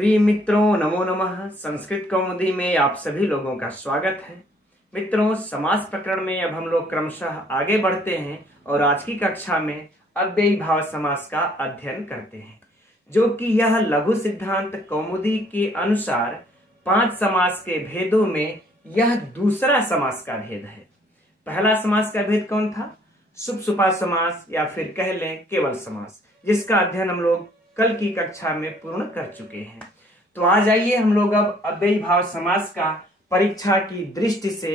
प्रिय मित्रों, नमो नमः। संस्कृत कौमुदी में आप सभी लोगों का स्वागत है। मित्रों, समास प्रकरण में अब हम लोग क्रमशः आगे बढ़ते हैं और आज की कक्षा में अव्ययी भाव समास का अध्ययन करते हैं, जो कि यह लघु सिद्धांत कौमुदी के अनुसार 5 समास के भेदों में यह दूसरा समास का भेद है। पहला समास का भेद कौन था? सुप्त समास या फिर कह लें केवल समास, जिसका अध्ययन हम लोग कल की कक्षा में पूर्ण कर चुके हैं। तो आज आइए हम लोग अब अव्ययी भाव समास का परीक्षा की दृष्टि से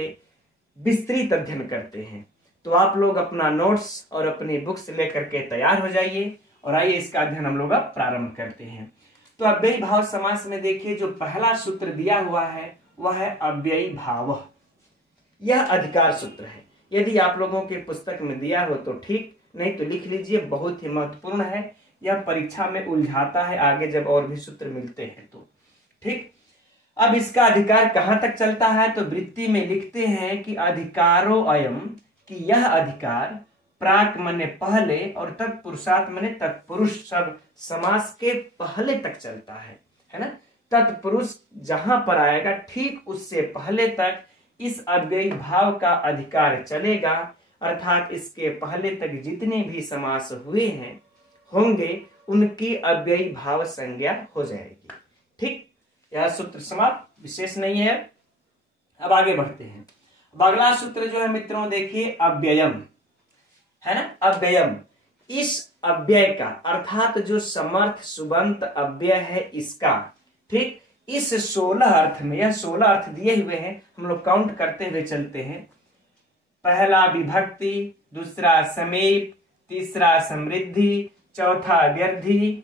विस्तृत अध्ययन करते हैं। तो आप लोग अपना नोट्स और अपनी बुक्स लेकर के तैयार हो जाइए और आइए इसका अध्ययन हम लोग अब प्रारंभ करते हैं। तो अव्ययी भाव समास में देखिए, जो पहला सूत्र दिया हुआ है वह है अव्ययी भाव। यह अधिकार सूत्र है। यदि आप लोगों के पुस्तक में दिया हो तो ठीक, नहीं तो लिख लीजिए, बहुत ही महत्वपूर्ण है। यह परीक्षा में उलझाता है आगे जब और भी सूत्र मिलते हैं तो ठीक। अब इसका अधिकार कहां तक चलता है? तो वृत्ति में लिखते हैं कि अधिकारो अयम, कि यह अधिकार प्राक मने पहले और तत्पुरुषात् मने तत्पुरुष सब समास के पहले तक चलता है ना। तत्पुरुष जहां पर आएगा ठीक उससे पहले तक इस अव्ययी भाव का अधिकार चलेगा, अर्थात इसके पहले तक जितने भी समास हुए हैं होंगे उनकी अव्ययी भाव संज्ञा हो जाएगी। ठीक, यह सूत्र समाप्त, विशेष नहीं है। अब आगे बढ़ते हैं। अब अगला सूत्र जो है मित्रों देखिए, अव्ययम है ना। अव्ययम, इस अव्यय का अर्थात जो समर्थ सुबंत अव्यय है इसका, ठीक, इस 16 अर्थ में, यह 16 अर्थ दिए हुए हैं, हम लोग काउंट करते हुए चलते हैं। पहला विभक्ति, दूसरा समीप, तीसरा समृद्धि, चौथा व्यर्थी,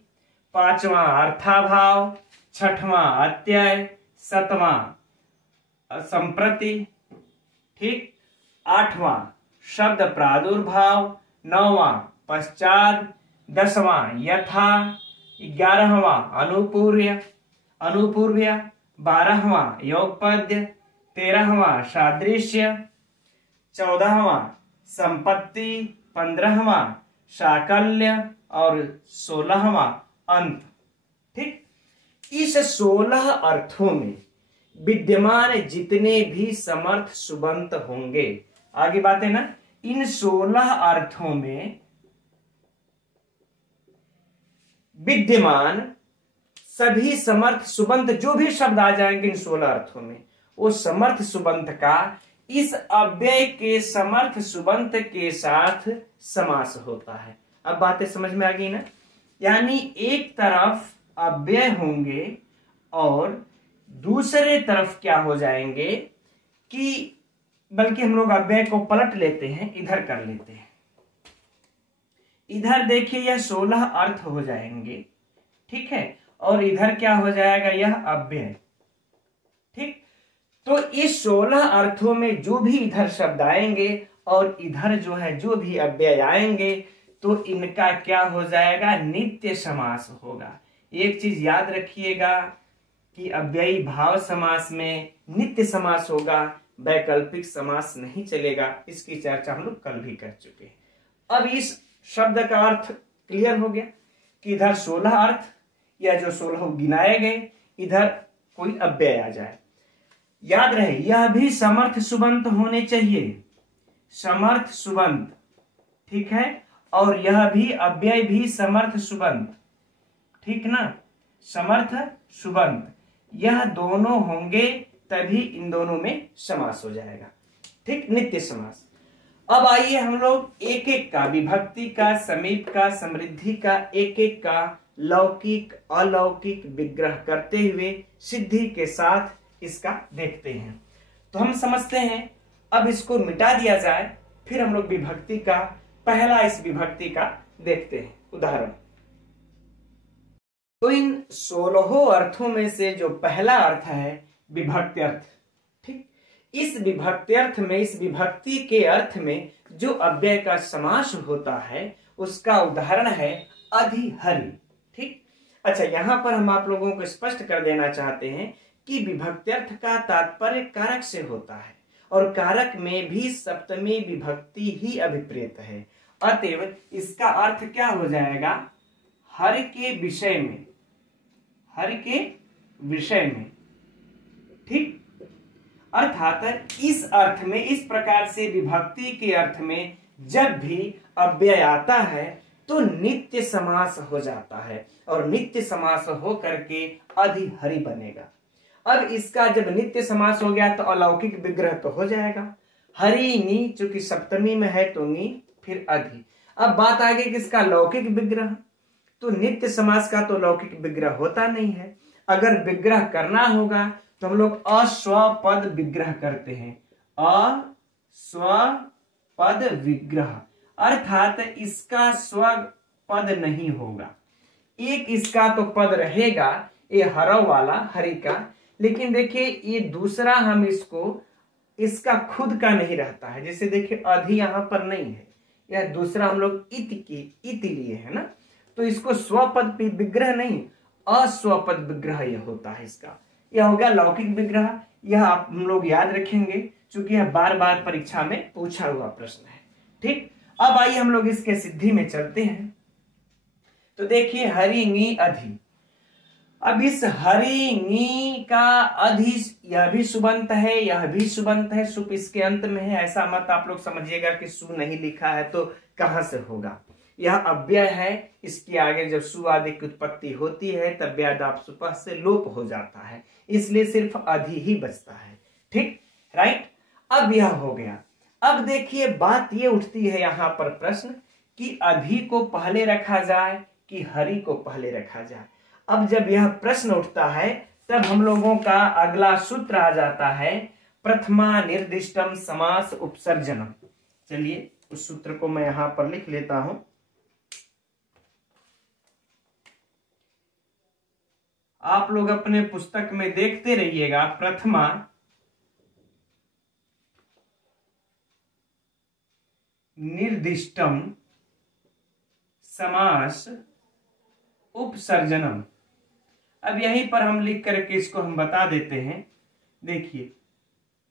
पांचवा अर्थाभाव, छठवां अत्यय, सातवां संप्रति, ठीक, आठवां शब्द प्रादुर्भाव, नौवां पश्चात, 10वां यथा, 11वां अनुपूर्व्य, 12वां योगपद्य, 13वां सादृश्य, 14वां संपत्ति, 15वां साकल्य और 16वां अंत। ठीक, इस 16 अर्थों में विद्यमान जितने भी समर्थ सुबंत होंगे, आगे बात है ना, इन 16 अर्थों में विद्यमान सभी समर्थ सुबंत जो भी शब्द आ जाएंगे इन 16 अर्थों में, वो समर्थ सुबंत का इस अव्यय के समर्थ सुबंत के साथ समास होता है। अब बातें समझ में आ गई ना। यानी एक तरफ अव्यय होंगे और दूसरे तरफ क्या हो जाएंगे कि, बल्कि हम लोग अव्यय को पलट लेते हैं, इधर कर लेते हैं। इधर देखिए यह 16 अर्थ हो जाएंगे, ठीक है, और इधर क्या हो जाएगा, यह अव्यय। ठीक, तो इस 16 अर्थों में जो भी इधर शब्द आएंगे और इधर जो है जो भी अव्यय आएंगे तो इनका क्या हो जाएगा, नित्य समास होगा। एक चीज याद रखिएगा कि अव्ययी भाव समास में नित्य समास होगा, वैकल्पिक समास नहीं चलेगा। इसकी चर्चा हम लोग कल भी कर चुके हैं। अब इस शब्द का अर्थ क्लियर हो गया कि इधर 16 अर्थ या जो 16 गिनाए गए, इधर कोई अव्यय आ जाए। याद रहे यह भी समर्थ सुबंत होने चाहिए, समर्थ सुबंत, ठीक है, और यह भी अव्यय भी समर्थ सुबंत, ठीक ना, समर्थ सुबंत, यह दोनों होंगे तभी इन दोनों में समास हो जाएगा। ठीक, नित्य समास। अब आइए हम लोग एक एक का, विभक्ति का, समीप का, समृद्धि का, एक एक का लौकिक अलौकिक विग्रह करते हुए सिद्धि के साथ इसका देखते हैं। तो हम समझते हैं, अब इसको मिटा दिया जाए, फिर हम लोग विभक्ति का, पहला इस विभक्ति का देखते हैं उदाहरण। तो इन 16 अर्थों में से जो पहला अर्थ है विभक्ति अर्थ, ठीक, इस विभक्ति अर्थ में, इस विभक्ति के अर्थ में जो अव्यय का समास होता है उसका उदाहरण है अधिहरि। ठीक, अच्छा, यहां पर हम आप लोगों को स्पष्ट कर देना चाहते हैं कि विभक्त्यर्थ का तात्पर्य कारक से होता है और कारक में भी सप्तमी विभक्ति ही अभिप्रेत है। अतएव इसका अर्थ क्या हो जाएगा, हर के विषय में, हर के विषय में। ठीक, अर्थात इस अर्थ में, इस प्रकार से विभक्ति के अर्थ में जब भी अव्यय आता है तो नित्य समास हो जाता है, और नित्य समास हो करके अधिहरि बनेगा। अब इसका जब नित्य समास हो गया तो अलौकिक विग्रह तो हो जाएगा। हरि नी, चूंकि सप्तमी में है तो नी, फिर अधि। अब बात आ गई किसका? लौकिक विग्रह। तो नित्य समास का तो लौकिक विग्रह होता नहीं है। अगर विग्रह करना होगा तो हम लोग अस्वपद विग्रह करते हैं। अस्वपद विग्रह अर्थात इसका स्व पद नहीं होगा, एक इसका तो पद रहेगा, ये हरव वाला हरि का। लेकिन देखिए ये दूसरा हम इसका खुद का नहीं रहता है। जैसे देखिए अधि यहां पर नहीं है, यह दूसरा हम लोग इत लिए है ना, तो इसको स्वपद विग्रह नहीं, अस्वपद विग्रह यह होता है इसका। यह हो गया लौकिक विग्रह। यह आप हम लोग याद रखेंगे क्योंकि यह बार बार परीक्षा में पूछा हुआ प्रश्न है। ठीक, अब आइए हम लोग इसके सिद्धि में चलते हैं। तो देखिए हरि नी अधि। अब इस हरि नी का अधि, यह भी सुबंत है, यह भी सुबंत है, सुप इसके अंत में है। ऐसा मत आप लोग समझिएगा कि सु नहीं लिखा है तो कहां से होगा। यह अव्यय है, इसके आगे जब सु आदि की उत्पत्ति होती है तब व्यादाप सुपह से लोप हो जाता है, इसलिए सिर्फ अधि ही बचता है। ठीक, राइट। अब यह हो गया। अब देखिए बात ये उठती है यहां पर प्रश्न कि अधि को पहले रखा जाए कि हरि को पहले रखा जाए। अब जब यह प्रश्न उठता है तब हम लोगों का अगला सूत्र आ जाता है प्रथमा निर्दिष्टम समास उपसर्जनम। चलिए उस सूत्र को मैं यहां पर लिख लेता हूं। आप लोग अपने पुस्तक में देखते रहिएगा। प्रथमा निर्दिष्टम समास उपसर्जनम। अब यहीं पर हम लिख करके इसको हम बता देते हैं। देखिए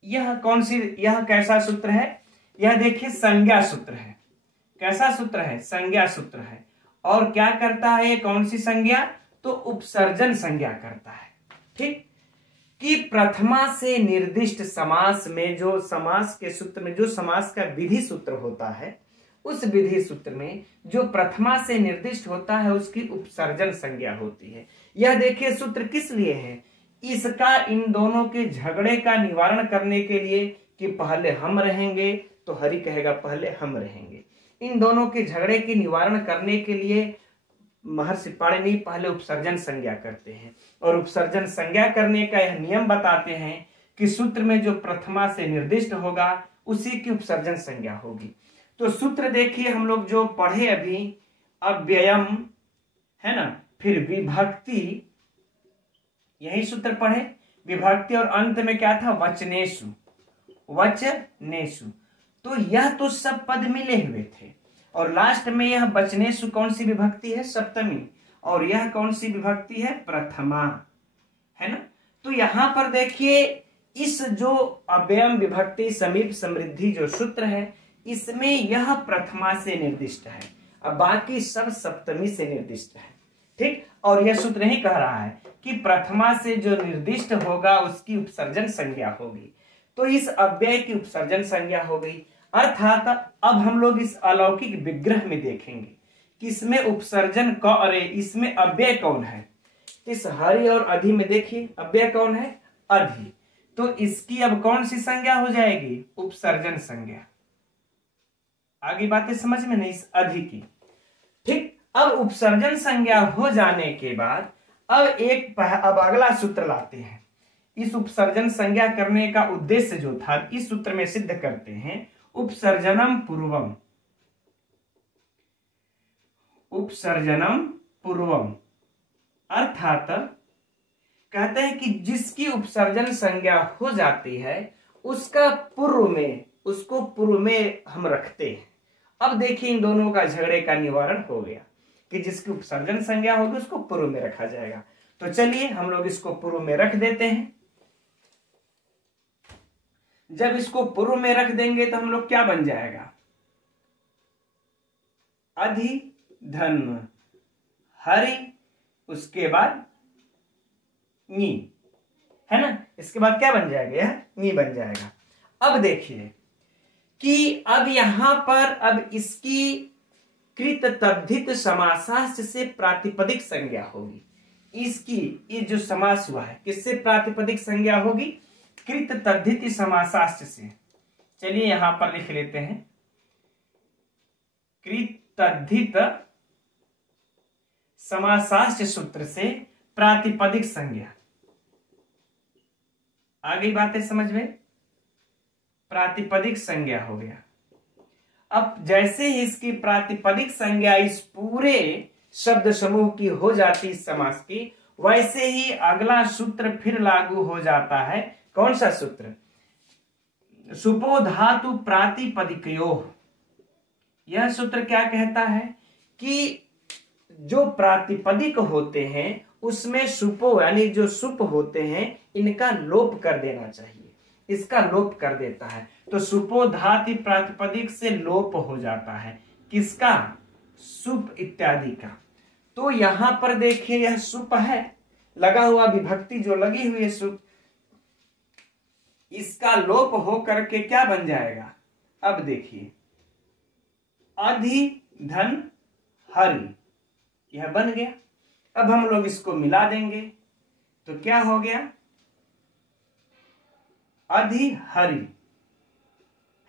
यह कौन सी, यह कैसा सूत्र है? यह देखिए संज्ञा सूत्र है। कैसा सूत्र है? संज्ञा सूत्र है। और क्या करता है ये? कौन सी संज्ञा? तो उपसर्जन संज्ञा करता है। ठीक, कि प्रथमा से निर्दिष्ट समास में, जो समास के सूत्र में जो समास का विधि सूत्र होता है, उस विधि सूत्र में जो प्रथमा से निर्दिष्ट होता है उसकी उपसर्जन संज्ञा होती है। यह देखिए सूत्र किस लिए है? इसका इन दोनों के झगड़े का निवारण करने के लिए कि पहले हम रहेंगे तो हरि कहेगा पहले हम रहेंगे। इन दोनों के झगड़े के निवारण करने के लिए महर्षि पाणिनि पहले उपसर्जन संज्ञा करते हैं, और उपसर्जन संज्ञा करने का यह नियम बताते हैं कि सूत्र में जो प्रथमा से निर्दिष्ट होगा उसी की उपसर्जन संज्ञा होगी। तो सूत्र देखिए हम लोग जो पढ़े अभी, अव्ययम है ना, फिर विभक्ति, यही सूत्र पढ़े, विभक्ति, और अंत में क्या था? वचनेषु, वचनेषु। तो यह तो सब पद मिले हुए थे, और लास्ट में यह वचनेषु कौन सी विभक्ति है? सप्तमी। और यह कौन सी विभक्ति है? प्रथमा, है ना। तो यहां पर देखिए इस जो अव्ययम विभक्ति समीप समृद्धि जो सूत्र है, इसमें यह प्रथमा से निर्दिष्ट है, अब बाकी सब सप्तमी से निर्दिष्ट है। ठीक, और यह सूत्र ही कह रहा है कि प्रथमा से जो निर्दिष्ट होगा उसकी उपसर्जन संज्ञा होगी। तो इस अव्यय की उपसर्जन संज्ञा हो गई। अर्थात अब हम लोग इस अलौकिक विग्रह में देखेंगे कि इसमें उपसर्जन अरे इसमें अव्यय कौन है? इस हरि और अधि में देखिए अव्यय कौन है? अधि। तो इसकी अब कौन सी संज्ञा हो जाएगी? उपसर्जन संज्ञा। आगे बातें समझ में नहीं इस अधि की। ठीक, अब उपसर्जन संज्ञा हो जाने के बाद अब अगला सूत्र लाते हैं। इस उपसर्जन संज्ञा करने का उद्देश्य जो था इस सूत्र में सिद्ध करते हैं, उपसर्जनम पूर्वम, उपसर्जनम पूर्वम। अर्थात कहते हैं कि जिसकी उपसर्जन संज्ञा हो जाती है उसका पूर्व में, उसको पूर्व में हम रखते हैं। अब देखिए इन दोनों का झगड़े का निवारण हो गया कि जिसकी उपसर्जन संज्ञा होगी उसको पूर्व में रखा जाएगा। तो चलिए हम लोग इसको पूर्व में रख देते हैं। जब इसको पूर्व में रख देंगे तो हम लोग क्या बन जाएगा? अधि धन हरि, उसके बाद नी, है ना। इसके बाद क्या बन जाएगा, यह नी बन जाएगा। अब देखिए कि अब यहां पर अब इसकी कृत तद्धित समासाश्च से प्रातिपदिक संज्ञा होगी। इसकी ये जो समास हुआ है किससे प्रातिपदिक संज्ञा होगी, कृत तद्धित समासाश्च से। चलिए यहां पर लिख लेते हैं, कृत तद्धित समासाश्च सूत्र से प्रातिपदिक संज्ञा। आ गई बातें समझ में, प्रातिपदिक संज्ञा हो गया। अब जैसे ही इसकी प्रातिपदिक संज्ञा इस पूरे शब्द समूह की हो जाती समास की, वैसे ही अगला सूत्र फिर लागू हो जाता है। कौन सा सूत्र, सुपो धातु प्रातिपदिकयोः। यह सूत्र क्या कहता है कि जो प्रातिपदिक होते हैं उसमें सुपो यानी जो सुप होते हैं इनका लोप कर देना चाहिए, इसका लोप कर देता है। तो सुपो धातु प्रातिपदिक से लोप हो जाता है, किसका, सुप इत्यादि का। तो यहां पर देखिए यह सुप है, लगा हुआ विभक्ति जो लगी हुई है सुप, इसका लोप हो करके क्या बन जाएगा, अब देखिए अधि धन हरि, यह बन गया। अब हम लोग इसको मिला देंगे तो क्या हो गया, अधि हरि,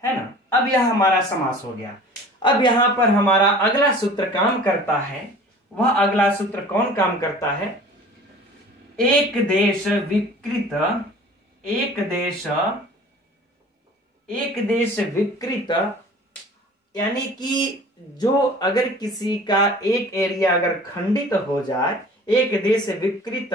है ना। अब यह हमारा समास हो गया। अब यहां पर हमारा अगला सूत्र काम करता है। वह अगला सूत्र कौन काम करता है, एक देश विकृत, एक देश विकृत, यानी कि जो अगर किसी का एक एरिया अगर खंडित हो जाए, एक देश विकृत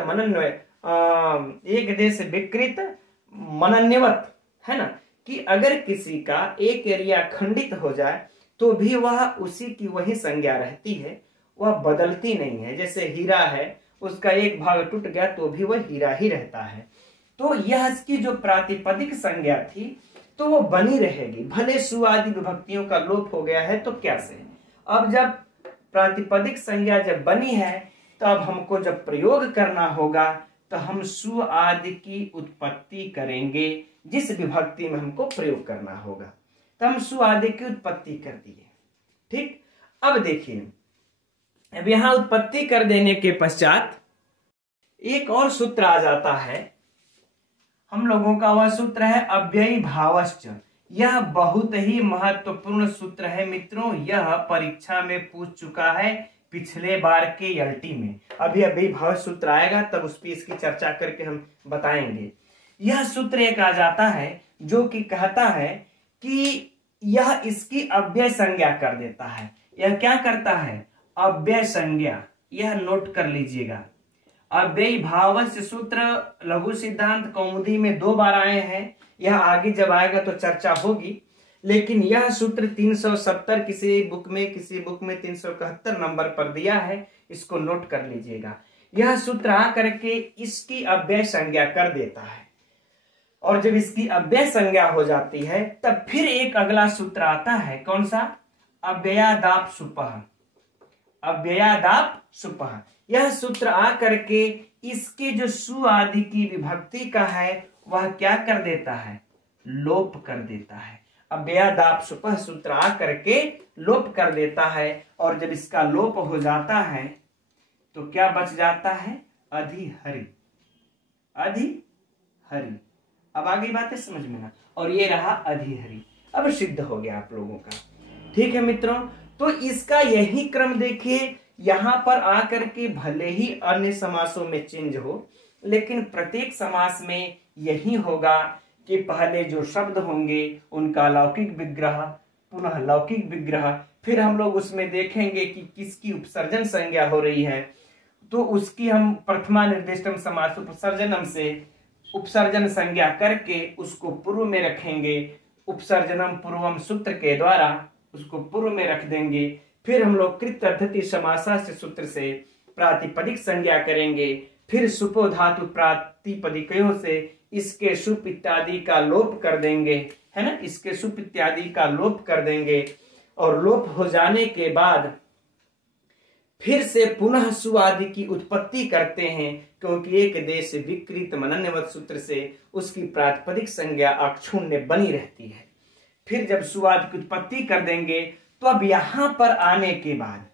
एक देश विकृत मनन्यवत, है ना, कि अगर किसी का एक एरिया खंडित हो जाए तो भी वह उसी की वही संज्ञा रहती है, वह बदलती नहीं है। जैसे हीरा है, उसका एक भाग टूट गया तो भी वह हीरा ही रहता है। तो यह इसकी जो प्रातिपदिक संज्ञा थी तो वो बनी रहेगी, भले सु आदि विभक्तियों का लोप हो गया है तो क्या से। अब जब प्रातिपदिक संज्ञा जब बनी है तो अब हमको जब प्रयोग करना होगा तो हम सु आदि की उत्पत्ति करेंगे, जिस विभक्ति में हमको प्रयोग करना होगा। तो हम सु आदि की उत्पत्ति कर दिए, ठीक। अब देखिए, अब यहां उत्पत्ति कर देने के पश्चात एक और सूत्र आ जाता है हम लोगों का, वह सूत्र है अव्ययी भावश्च। यह बहुत ही महत्वपूर्ण सूत्र है मित्रों, यह परीक्षा में पूछ चुका है पिछले बार के एलटी में। अभी अव्ययी भाव सूत्र आएगा तब उस पर इसकी चर्चा करके हम बताएंगे। यह सूत्र एक आ जाता है जो कि कहता है कि यह इसकी अव्यय संज्ञा कर देता है। यह क्या करता है, अव्यय संज्ञा, यह नोट कर लीजिएगा। अव्ययी भावस्य सूत्र लघु सिद्धांत कौमुदी में 2 बार आए हैं, यह आगे जब आएगा तो चर्चा होगी। लेकिन यह सूत्र 370 किसी बुक में 371 नंबर पर दिया है, इसको नोट कर लीजिएगा। यह सूत्र आकर के इसकी अव्यय संज्ञा कर देता है, और जब इसकी अव्यय संज्ञा हो जाती है तब फिर एक अगला सूत्र आता है, कौन सा, अव्ययादाप सुपः, अव्ययादाप सुपः। यह सूत्र आकर के इसके जो सु आदि की विभक्ति का है वह क्या कर देता है, लोप कर देता है। अव्ययादाप सुपः सूत्र आकर के लोप कर देता है, और जब इसका लोप हो जाता है तो क्या बच जाता है, अधि हरि, अधि हरि। अब आगे बातें समझ में ना, और ये रहा अधि हरि, अब सिद्ध हो गया आप लोगों का, ठीक है मित्रों। तो इसका यही क्रम देखिए, यहां पर आकर के भले ही अन्य समासों में चेंज हो, लेकिन प्रत्येक समास में यही होगा कि पहले जो शब्द होंगे उनका लौकिक विग्रह, पुनः लौकिक विग्रह, फिर हम लोग उसमें देखेंगे कि किसकी उपसर्जन संज्ञा हो रही है, तो उसकी हम प्रथमा निर्दिष्टम समास उपसर्जनम से उपसर्जन संज्ञा करके उसको पूर्व में रखेंगे, उपसर्जनम पूर्वम सूत्र के द्वारा उसको पूर्व में रख देंगे। फिर हम लोग कृत तद्धित समासाश्च सूत्र से प्रातिपदिक संज्ञा करेंगे, फिर सुपो धातु प्रातिपदिकयों से इसके सुप इत्यादि का लोप कर देंगे, है ना, इसके सुप इत्यादि का लोप कर देंगे। और लोप हो जाने के बाद फिर से पुनः सु आदि की उत्पत्ति करते हैं, क्योंकि एक देश विकृत मनन्यवत सूत्र से उसकी प्रातिपदिक संज्ञा अक्षुण्य बनी रहती है। फिर जब सु आदि की उत्पत्ति कर देंगे तो अब यहां पर आने के बाद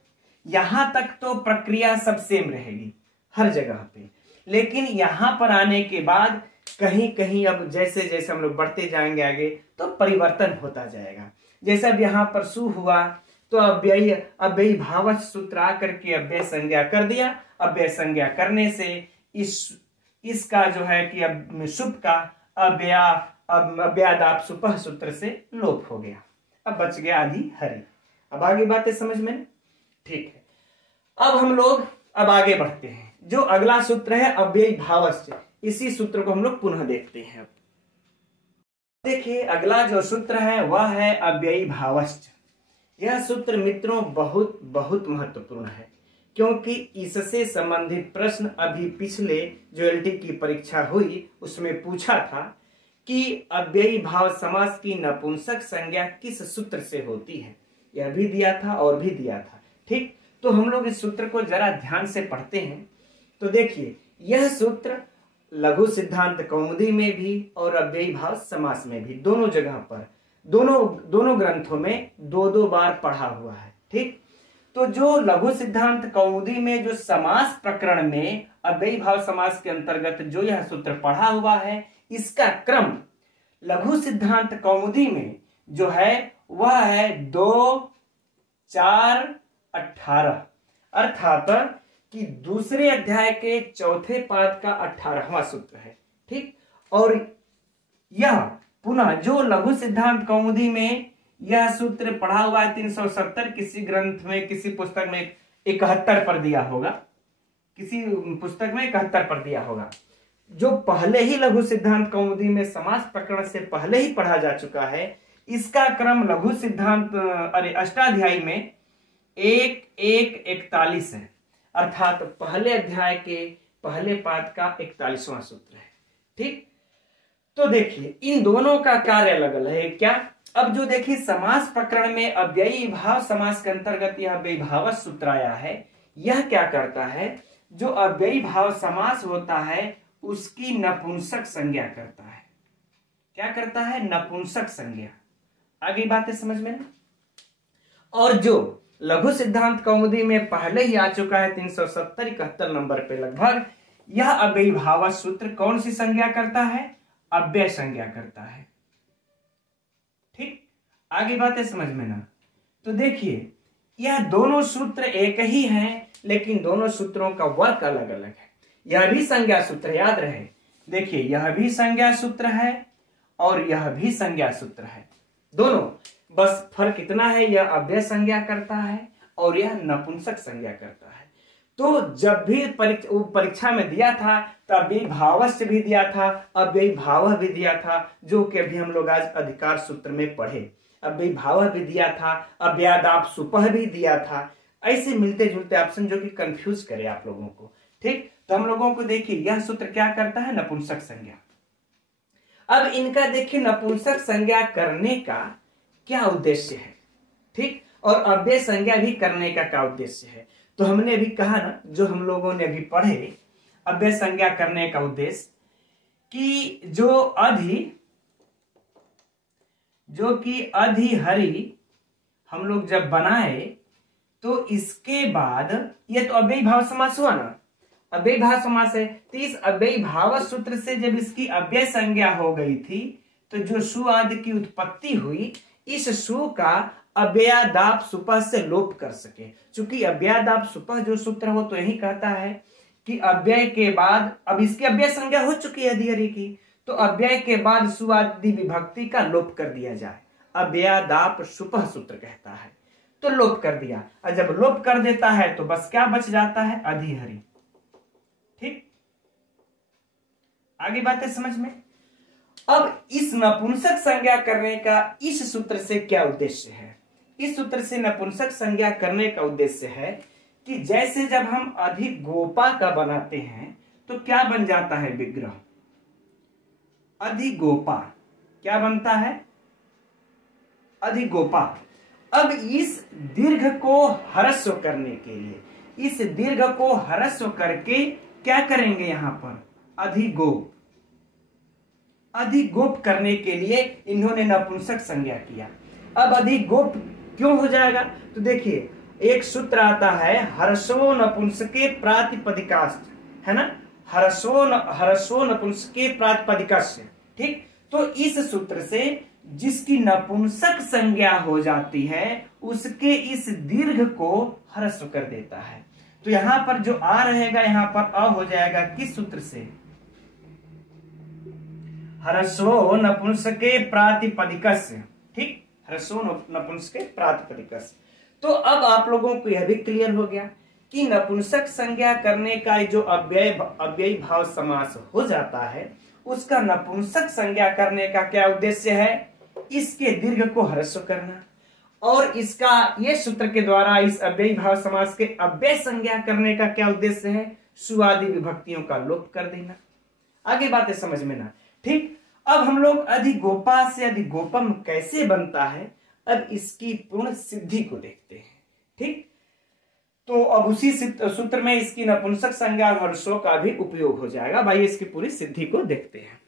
यहां तक तो प्रक्रिया सब सेम रहेगी हर जगह पे, लेकिन यहां पर आने के बाद कहीं कहीं अब जैसे जैसे हम लोग बढ़ते जाएंगे आगे तो परिवर्तन होता जाएगा। जैसे अब यहां पर सु हुआ तो अव्ययी भावच सूत्र आकर के अव्यय संज्ञा कर दिया। अव्यय संज्ञा करने से इसका जो है कि अब शुभ का अव्यादाप सुपह सूत्र से लोप हो गया। अब बच गया आदि हरि। अब आगे बातें समझ में ठीक है। अब हम लोग अब आगे बढ़ते हैं। जो अगला सूत्र है अव्ययी भावस्य, इसी सूत्र को हम लोग पुनः देखते हैं। देखिए अगला जो सूत्र है वह है अव्ययी भावस्य। यह सूत्र मित्रों बहुत बहुत महत्वपूर्ण है, क्योंकि इससे संबंधित प्रश्न अभी पिछले जो एलटी की परीक्षा हुई उसमें पूछा था कि अव्ययी भाव समास की नपुंसक संज्ञा किस सूत्र से होती है। यह भी दिया था और भी दिया था। ठीक, तो हम लोग इस सूत्र को जरा ध्यान से पढ़ते हैं। तो देखिए यह सूत्र लघु सिद्धांत कौमुदी में भी और अव्ययी भाव समास में भी दोनों जगह पर दोनों ग्रंथों में दो दो बार पढ़ा हुआ है। ठीक, तो जो लघु सिद्धांत कौमुदी में जो समास प्रकरण में अव्ययी भाव समास के अंतर्गत जो यह सूत्र पढ़ा हुआ है, इसका क्रम लघु सिद्धांत कौमुदी में जो है वह है 2, 4, 18, अर्थात कि दूसरे अध्याय के चौथे पाद का 18वां सूत्र है। ठीक, और यह पुनः जो लघु सिद्धांत कौमुदी में यह सूत्र पढ़ा हुआ है 370, किसी ग्रंथ में किसी पुस्तक में 71 पर दिया होगा, किसी पुस्तक में 71 पर दिया होगा। जो पहले ही लघु सिद्धांत कौमुदी में समास प्रकरण से पहले ही पढ़ा जा चुका है, इसका क्रम लघु सिद्धांत अष्टाध्यायी में 1:1:41 है, अर्थात पहले अध्याय के पहले पाद का 41वां सूत्र है। ठीक, तो देखिए इन दोनों का कार्य अलग अलग है। क्या, अब जो देखिए समास प्रकरण में अव्ययी भाव समास के अंतर्गत यह अव्ययी भाव सूत्र आया है, यह क्या करता है, जो अव्ययी भाव समास होता है उसकी नपुंसक संज्ञा करता है। क्या करता है, नपुंसक संज्ञा। आगे बातें समझ में ना। और जो लघु सिद्धांत कौमुदी में पहले ही आ चुका है 370-71 नंबर पे लगभग, यह अव्ययी भाव सूत्र कौन सी संज्ञा करता है, अव्यय संज्ञा करता है। ठीक, आगे बातें समझ में ना। तो देखिए यह दोनों सूत्र एक ही हैं, लेकिन दोनों सूत्रों का वर्क अलग अलग है। यह भी संज्ञा सूत्र, याद रहे, देखिए यह भी संज्ञा सूत्र है और यह भी संज्ञा सूत्र है दोनों, बस फर्क इतना है यह अव्यय संज्ञा करता है और यह नपुंसक संज्ञा करता है। तो जब भी परीक्षा में दिया था तब भी भावस्य भी दिया था, अव्ययी भाव भी दिया था, जो कि अभी हम लोग आज अधिकार सूत्र में पढ़े। अव्ययी भाव भी दिया था, अव्यादाप सुपह भी दिया था। ऐसे मिलते जुलते ऑप्शन जो कि कंफ्यूज करे आप लोगों को। ठीक, तो हम लोगों को देखिए यह सूत्र क्या करता है, नपुंसक संज्ञा। अब इनका देखिए नपुंसक संज्ञा करने का क्या उद्देश्य है। ठीक, और अव्यय संज्ञा भी करने का क्या उद्देश्य है। तो हमने अभी कहा ना, जो हम लोगों ने अभी पढ़े अव्यय संज्ञा करने का उद्देश्य कि जो कि अधि हरि हम लोग जब बनाए तो इसके बाद ये तो अव्ययी भाव समास हुआ ना, अव्ययी भाव समास है। तो इस अव्ययी भाव सूत्र से जब इसकी अव्यय संज्ञा हो गई थी तो जो सु आदि की उत्पत्ति हुई, इस सु का अव्यादाप सुपह से लोप कर सके। चूंकि अव्यादाप सुपह जो सूत्र हो तो यही कहता है कि अव्यय के बाद, अब इसकी अव्यय संज्ञा हो चुकी है अधिहरि की, तो अव्यय के बाद सु आदि विभक्ति का लोप कर दिया जाए, अव्यादाप सुपह सूत्र कहता है। तो लोप कर दिया, और जब लोप कर देता है तो बस क्या बच जाता है, अधिहरि। ठीक, आगे बातें समझ में। अब इस नपुंसक संज्ञा करने का इस सूत्र से क्या उद्देश्य है। इस सूत्र से नपुंसक संज्ञा करने का उद्देश्य है कि जैसे जब हम अधिगोपा का बनाते हैं तो क्या बन जाता है विग्रह, अधिगोपा क्या बनता है, अधिगोपा। अब इस दीर्घ को ह्रस्व करने के लिए, इस दीर्घ को ह्रस्व करके क्या करेंगे, यहां पर अधिगोप। अधिगोप करने के लिए इन्होंने नपुंसक संज्ञा किया। अब अधिगोप क्यों हो जाएगा, तो देखिए एक सूत्र आता है ह्रस्वो नपुंसके प्रातिपदिकाश्च, है ना, ह्रस्वो नपुंसके प्रातिपदिकस्य। ठीक, तो इस सूत्र से जिसकी नपुंसक संज्ञा हो जाती है उसके इस दीर्घ को ह्रस्व कर देता है। तो यहां पर जो आ रहेगा, यहां पर अ हो जाएगा किस सूत्र से, ह्रस्वो नपुंसके प्रातिपदिकस्य। ठीक, ह्रस्वो नपुंसके प्रातिपदिकस्य। तो अब आप लोगों को यह भी क्लियर हो गया कि नपुंसक संज्ञा करने का जो अव्ययी भाव समास हो जाता है उसका नपुंसक संज्ञा करने का क्या उद्देश्य है, इसके दीर्घ को ह्रस्व करना, और इसका ये सूत्र के द्वारा इस अव्ययी भाव समास के अव्यय संज्ञा करने का क्या उद्देश्य है, सुआदि विभक्तियों का लोप कर देना। आगे बातें समझ में ना। ठीक, अब हम लोग अधिगोपा से अधिगोपम कैसे बनता है, अब इसकी पूर्ण सिद्धि को देखते हैं। ठीक, तो अब उसी सूत्र में इसकी नपुंसक संज्ञा और ह्रस्व का भी उपयोग हो जाएगा। भाई इसकी पूरी सिद्धि को देखते हैं।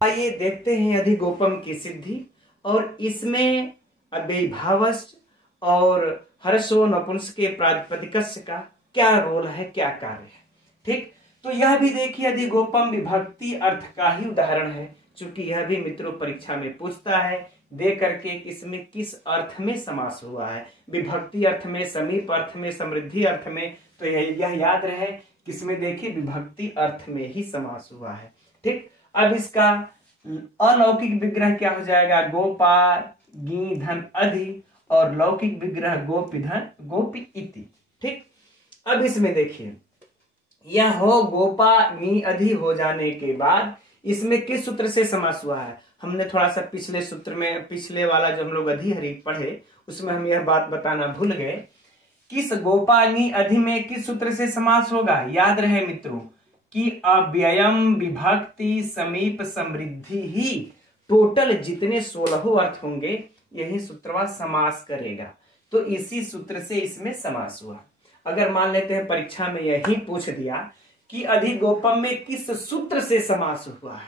आइए देखते हैं अधिगोपम की सिद्धि, और इसमें अव्ययी भावस्य और ह्रस्व नपुंसके प्रातिपदिकस्य का क्या रोल है, क्या कार्य है। ठीक, तो यह भी देखिए अधिगोपम विभक्ति अर्थ का ही उदाहरण है, क्योंकि यह भी मित्रों परीक्षा में पूछता है दे करके इसमें किस अर्थ में समास हुआ है, विभक्ति अर्थ में, समीप अर्थ में, समृद्धि अर्थ में। तो यह याद रहे किसमें, देखिए विभक्ति अर्थ में ही समास हुआ है। ठीक, अब इसका अलौकिक विग्रह क्या हो जाएगा, गोपा गी धन अधि, और लौकिक विग्रह गोपी धन गोपी इति। ठीक, अब इसमें देखिए यह हो गोपा गी अधि हो जाने के बाद इसमें किस सूत्र से समास हुआ है, हमने थोड़ा सा पिछले सूत्र में, पिछले वाला जो हम लोग अधिहरि पढ़े उसमें हम यह बात बताना भूल गए, किस गोपांगी अधि में किस सूत्र से समास होगा, याद रहे मित्रों कि अव्ययम विभक्ति समीप समृद्धि ही टोटल जितने 16 अर्थ होंगे यही सूत्रवा समास करेगा। तो इसी सूत्र से इसमें समास हुआ। अगर मान लेते हैं परीक्षा में यही पूछ दिया कि अधिगोपम में किस सूत्र से समास हुआ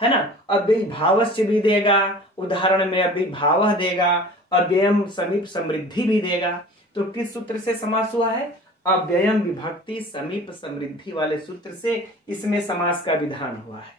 है ना, अव्ययी भावस्य भी देगा, उदाहरण में अव्ययी भाव देगा, अव्ययम समीप समृद्धि भी देगा, तो किस सूत्र से समास हुआ है, अव्ययम विभक्ति समीप समृद्धि वाले सूत्र से इसमें समास का विधान हुआ है।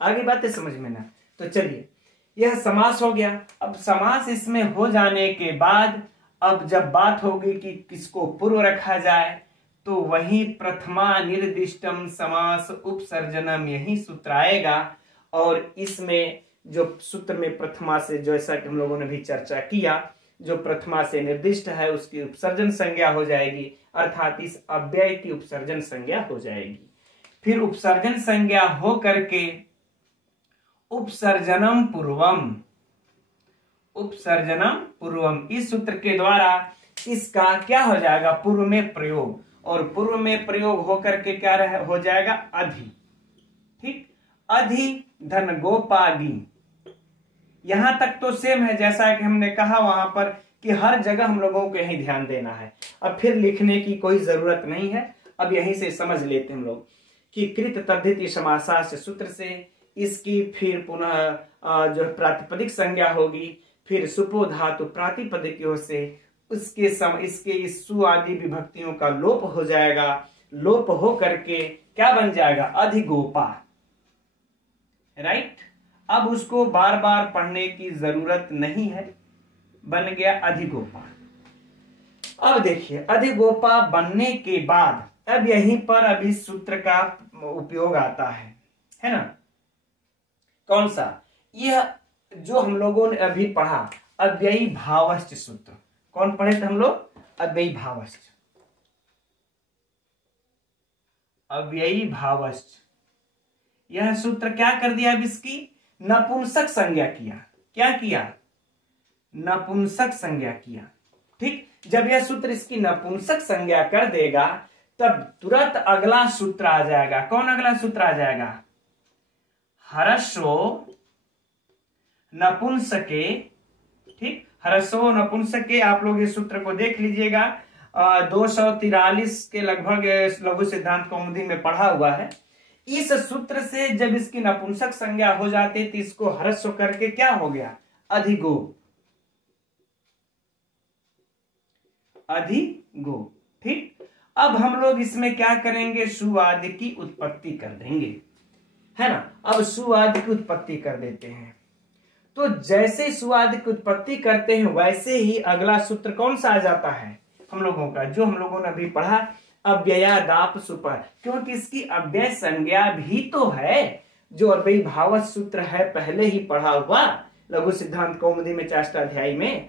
आगे बातें समझ में ना। तो चलिए यह समास हो गया। अब समास इसमें हो जाने के बाद अब जब बात होगी कि किसको पूर्व रखा जाए, तो वही प्रथमा निर्दिष्टम समास उपसर्जनम यही सूत्र आएगा, और इसमें जो सूत्र में प्रथमा से, जैसा कि हम लोगों ने भी चर्चा किया, जो प्रथमा से निर्दिष्ट है उसकी उपसर्जन संज्ञा हो जाएगी, अर्थात इस अव्यय की उपसर्जन संज्ञा हो जाएगी। फिर उपसर्जन संज्ञा हो करके उपसर्जनम पूर्वम, उपसर्जनम पूर्वम इस सूत्र के द्वारा इसका क्या हो जाएगा, पूर्व में प्रयोग, और पूर्व में प्रयोग होकर के क्या हो जाएगा, अधि। ठीक, अधि धन गोपागी। यहां तक तो सेम है जैसा कि हमने कहा वहां पर कि हर जगह हम लोगों को यही ध्यान देना है। अब फिर लिखने की कोई जरूरत नहीं है, अब यहीं से समझ लेते हैं हम लोग कि कृत तद्धित समासास सूत्र से इसकी फिर पुनः जो प्रातिपदिक संज्ञा होगी, फिर सुपो धातु प्रातिपदिकों से इसके इस सु आदि विभक्तियों का लोप हो जाएगा। लोप हो करके क्या बन जाएगा, अधिगोपा। राइट, अब उसको बार बार पढ़ने की जरूरत नहीं है, बन गया अधिगोपा। अब देखिए अधिगोपा बनने के बाद अब यहीं पर अब इस सूत्र का उपयोग आता है ना। कौन सा, यह जो हम लोगों ने अभी पढ़ा अव्ययी भावश्च सूत्र। कौन पढ़े थे हम लोग, अव्ययी भावश्च, अव्ययी भावश्च। यह सूत्र क्या कर दिया, अब इसकी नपुंसक संज्ञा किया। क्या किया, नपुंसक संज्ञा किया। ठीक, जब यह सूत्र इसकी नपुंसक संज्ञा कर देगा तब तुरंत अगला सूत्र आ जाएगा। कौन अगला सूत्र आ जाएगा, ह्रस्व नपुंसके। ठीक, ह्रस्व नपुंसके, आप लोग इस सूत्र को देख लीजिएगा। 243 के लगभग लघु सिद्धांत कौमुदी में पढ़ा हुआ है। इस सूत्र से जब इसकी नपुंसक संज्ञा हो जाती तो इसको ह्रस्व करके क्या हो गया, अधिगोप। अधिगोप, ठीक। अब हम लोग इसमें क्या करेंगे, सुआदि की उत्पत्ति कर देंगे, है ना। अब सुआदि की उत्पत्ति कर देते हैं। तो जैसे सुआदि की उत्पत्ति करते हैं वैसे ही अगला सूत्र कौन सा आ जाता है हम लोगों का, जो हम लोगों ने अभी पढ़ा, अव्ययादाप सुपर, क्योंकि इसकी अव्यय संज्ञा भी तो है, जो अव्ययी भाव सूत्र है पहले ही पढ़ा हुआ लघु सिद्धांत कौमुदी में 4 अध्याय में।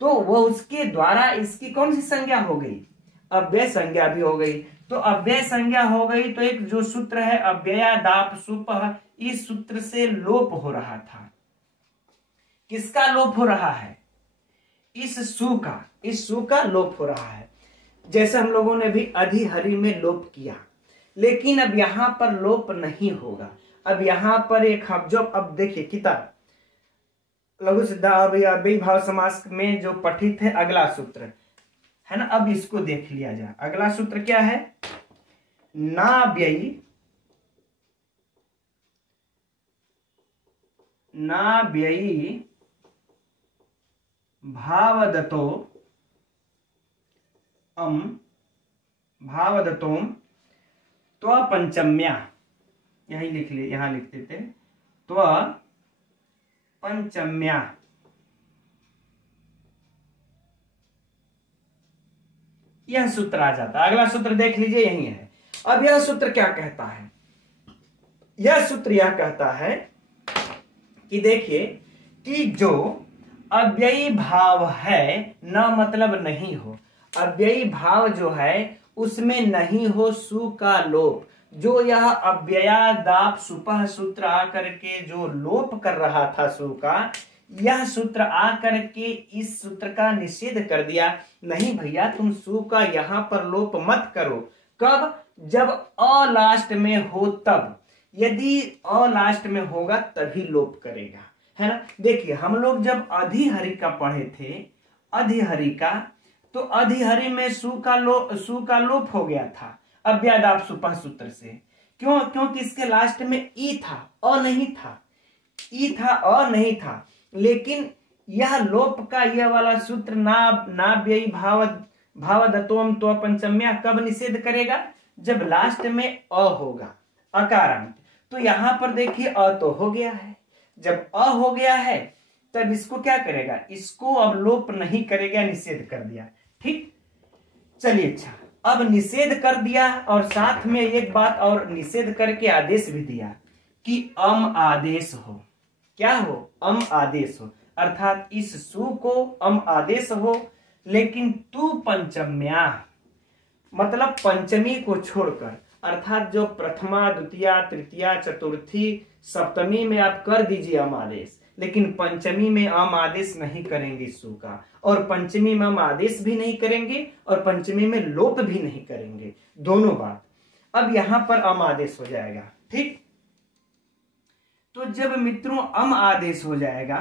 तो वो उसके द्वारा इसकी कौन सी संज्ञा हो गई, अव्यय संज्ञा भी हो गई। तो अव्यय संज्ञा हो गई तो एक जो सूत्र है अव्ययादाप सुपः, इस सूत्र से लोप हो रहा था। किसका लोप हो रहा है, इस सु का लोप हो रहा है। जैसे हम लोगों ने भी अधिहरि में लोप किया, लेकिन अब यहां पर लोप नहीं होगा। अब यहां पर एक अब देखिए किताब लघु सिद्धांत अव्ययी भाव समास में जो पठित है अगला सूत्र है ना, अब इसको देख लिया जाए। अगला सूत्र क्या है, नाव्ययी भावदतोम त्वपंचम्या, यही लिख ले, यहां लिख देते हैं त्वपंचम्या। यह सूत्र आ जाता है। अगला सूत्र देख लीजिए, यही है। अब यह सूत्र क्या कहता है, यह सूत्र यह कहता है कि देखिए कि जो अव्ययी भाव है, न मतलब नहीं हो, अव्ययी भाव जो है उसमें नहीं हो सु का लोप। जो यह अव्ययादाप सुपः सूत्र आकर के जो लोप कर रहा था सु का, यह सूत्र आकर के इस सूत्र का निषेध कर दिया। नहीं भैया, तुम सु का यहां पर लोप मत करो। कब, जब अ लास्ट में हो तब। यदि अ लास्ट में होगा तभी लोप करेगा, है ना। देखिए हम लोग जब अधिहरि का पढ़े थे, अधिहरि का, तो अधिहरि में सु का लोप हो गया था अव्ययादाप सुपः सूत्र से। क्यों, क्योंकि इसके लास्ट में ई था, अ नहीं था। ई था, अ नहीं था। लेकिन यह लोप का यह वाला सूत्र नाव्ययी भावदतोम त्वपंचम्या कब निषेध करेगा, जब लास्ट में अ होगा, अकारांत। तो यहां पर देखिए अ तो हो गया है। जब अ हो गया है तब इसको क्या करेगा, इसको अब लोप नहीं करेगा, निषेध कर दिया, ठीक। चलिए अच्छा, अब निषेध कर दिया और साथ में एक बात और निषेध करके आदेश भी दिया कि अम आदेश हो। क्या हो, अम आदेश हो, अर्थात इस सु को अम आदेश हो, लेकिन तू पंचम्या, मतलब पंचमी को छोड़कर, अर्थात जो प्रथमा द्वितीया तृतीया चतुर्थी सप्तमी में आप कर दीजिए अम आदेश, लेकिन पंचमी में अम आदेश नहीं करेंगे सु का, और पंचमी में अम आदेश भी नहीं करेंगे और पंचमी में लोप भी नहीं करेंगे, दोनों बात। अब यहां पर अम आदेश हो जाएगा, ठीक। तो जब मित्रों अम आदेश हो जाएगा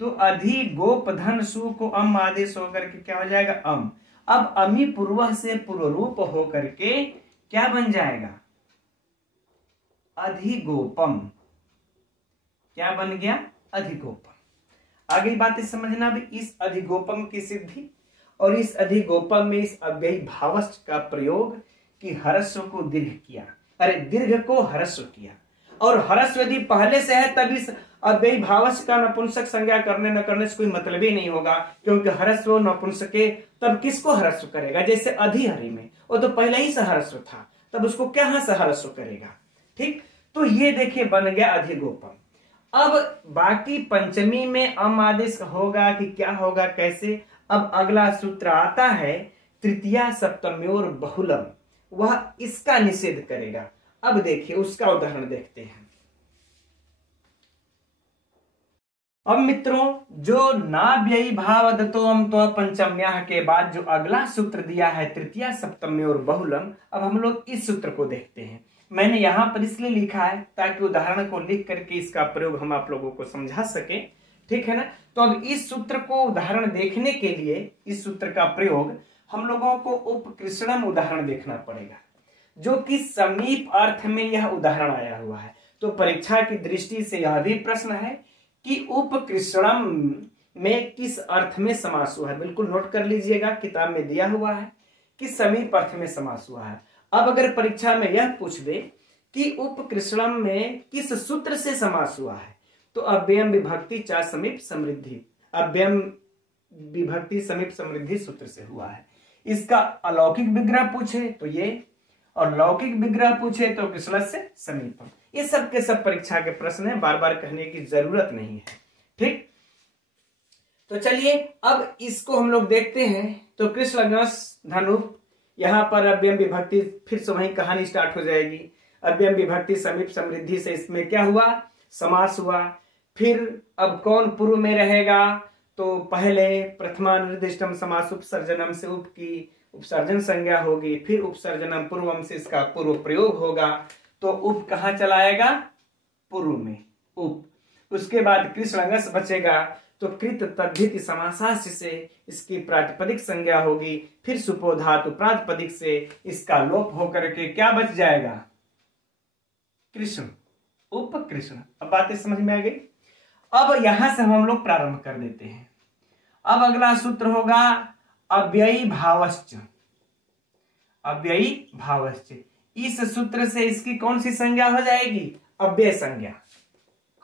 तो अधि गोप धन सु को अम आदेश होकर के क्या हो जाएगा, अम। अब अमी पूर्व से पूर्वरूप होकर के क्या बन जाएगा, अधिगोपम। क्या बन गया, अधिगोपम। आगे बातें समझना भी, इस अधिगोपम की सिद्धि और इस अधिगोपम में इस अव्ययी भावस्थ का प्रयोग कि ह्रस्व को दीर्घ किया, अरे दीर्घ को ह्रस्व किया। और ह्रस्व यदि पहले से है तब इस अव्ययी भावस्थ का नपुंसक संज्ञा करने न करने से कोई मतलब ही नहीं होगा, क्योंकि ह्रस्व नपुंसके तब किसको ह्रस्व करेगा, जैसे अधिहरि में वो तो पहले ही से ह्रस्व था, तब उसको क्या से ह्रस्व करेगा, ठीक। तो ये देखिए बन गया अधिगोपम। अब बाकी पंचमी में अम आदेश होगा कि क्या होगा, कैसे। अब अगला सूत्र आता है तृतीया सप्तम्योर बहुलम, वह इसका निषेध करेगा। अब देखिए उसका उदाहरण देखते हैं। अब मित्रों जो नाव्ययी भावदतोम त्वपंचम्या के बाद जो अगला सूत्र दिया है तृतीया सप्तम्योर बहुलम, अब हम लोग इस सूत्र को देखते हैं। मैंने यहां पर इसलिए लिखा है ताकि उदाहरण को लिख करके इसका प्रयोग हम आप लोगों को समझा सके, ठीक है ना। तो अब इस सूत्र को उदाहरण देखने के लिए इस सूत्र का प्रयोग हम लोगों को उपकृषणम उदाहरण देखना पड़ेगा, जो कि समीप अर्थ में यह उदाहरण आया हुआ है। तो परीक्षा की दृष्टि से यह भी प्रश्न है कि उपकृषणम में किस अर्थ में समास हुआ है। बिल्कुल नोट कर लीजिएगा, किताब में दिया हुआ है कि समीप अर्थ में समास हुआ है। अब अगर परीक्षा में यह पूछ दे कि उपकृषणम में किस सूत्र से समास हुआ है, तो अव्ययम विभक्ति चा समीप समृद्धि, अव्ययम विभक्ति समीप समृद्धि सूत्र से हुआ है। इसका अलौकिक विग्रह पूछे तो ये, और लौकिक विग्रह पूछे तो कृष्ण से समीपम। ये सब के सब परीक्षा के प्रश्न है, बार बार कहने की जरूरत नहीं है। ठीक, तो चलिए अब इसको हम लोग देखते हैं। तो कृष्णगस धनुप, यहां पर अव्ययम विभक्ति, फिर से वही कहानी स्टार्ट हो जाएगी। अव्ययम विभक्ति समीप समृद्धि से इसमें क्या हुआ, समास हुआ। फिर अब कौन पूर्व में रहेगा, तो पहले प्रथमा निर्दिष्टम समास उपसर्जनम से उप की उपसर्जन संज्ञा होगी, फिर उपसर्जनम पूर्वम से इसका पूर्व प्रयोग होगा। तो उप कहां चलाएगा, पूर्व में उप। उसके बाद कृष्णगस बचेगा, तो कृत तद्धित समासास्य से इसकी प्रातिपदिक संज्ञा होगी। फिर सुपो धातु प्रातिपदिक से इसका लोप होकर के क्या बच जाएगा, कृष्ण, उपकृष्ण। अब बातें समझ में आ गई। अब यहां से हम लोग प्रारंभ कर देते हैं। अब अगला सूत्र होगा अव्ययी भावश्च। अव्ययी भावश्च, इस सूत्र से इसकी कौन सी संज्ञा हो जाएगी, अव्यय संज्ञा।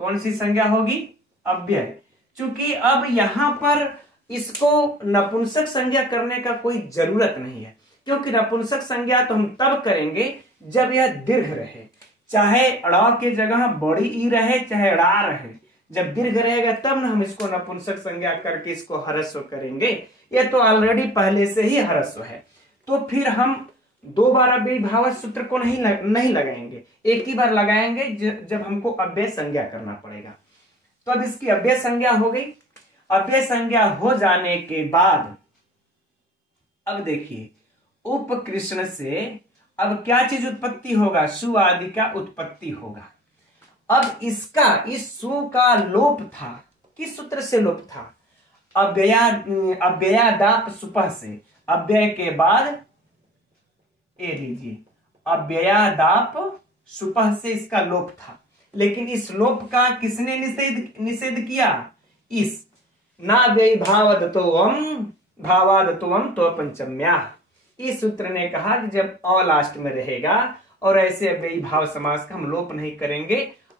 कौन सी संज्ञा होगी, अव्यय। चूंकि अब यहां पर इसको नपुंसक संज्ञा करने का कोई जरूरत नहीं है, क्योंकि नपुंसक संज्ञा तो हम तब करेंगे जब यह दीर्घ रहे, चाहे अड़ा के जगह बड़ी ई रहे, चाहे अड़ा रहे। जब दीर्घ रहेगा तब ना हम इसको नपुंसक संज्ञा करके इसको हरस्व करेंगे। यह तो ऑलरेडी पहले से ही हरस्व है, तो फिर हम दो बार अव्ययी भावश्च सूत्र को नहीं लगाएंगे, एक ही बार लगाएंगे जब हमको अव्यय संज्ञा करना पड़ेगा। तो अब इसकी अव्यय संज्ञा हो गई। अव्यय संज्ञा हो जाने के बाद अब देखिए उपकृष्ण से अब क्या चीज उत्पत्ति होगा, सु आदि का उत्पत्ति होगा। अब इसका, इस सु का लोप था, किस सूत्र से लोप था, अव्ययादाप सुपह से। अव्यय के बाद ए लीजिए, अव्ययादाप सुपह से इसका लोप था। लेकिन इस लोप का किसने निषेध किया, इस ना व्यय भावादतोम तो पंचम्या। इस सूत्र ने कहा कि जब अ लास्ट में रहेगा और ऐसे अव्ययी भाव समास का हम लोप नहीं करेंगे,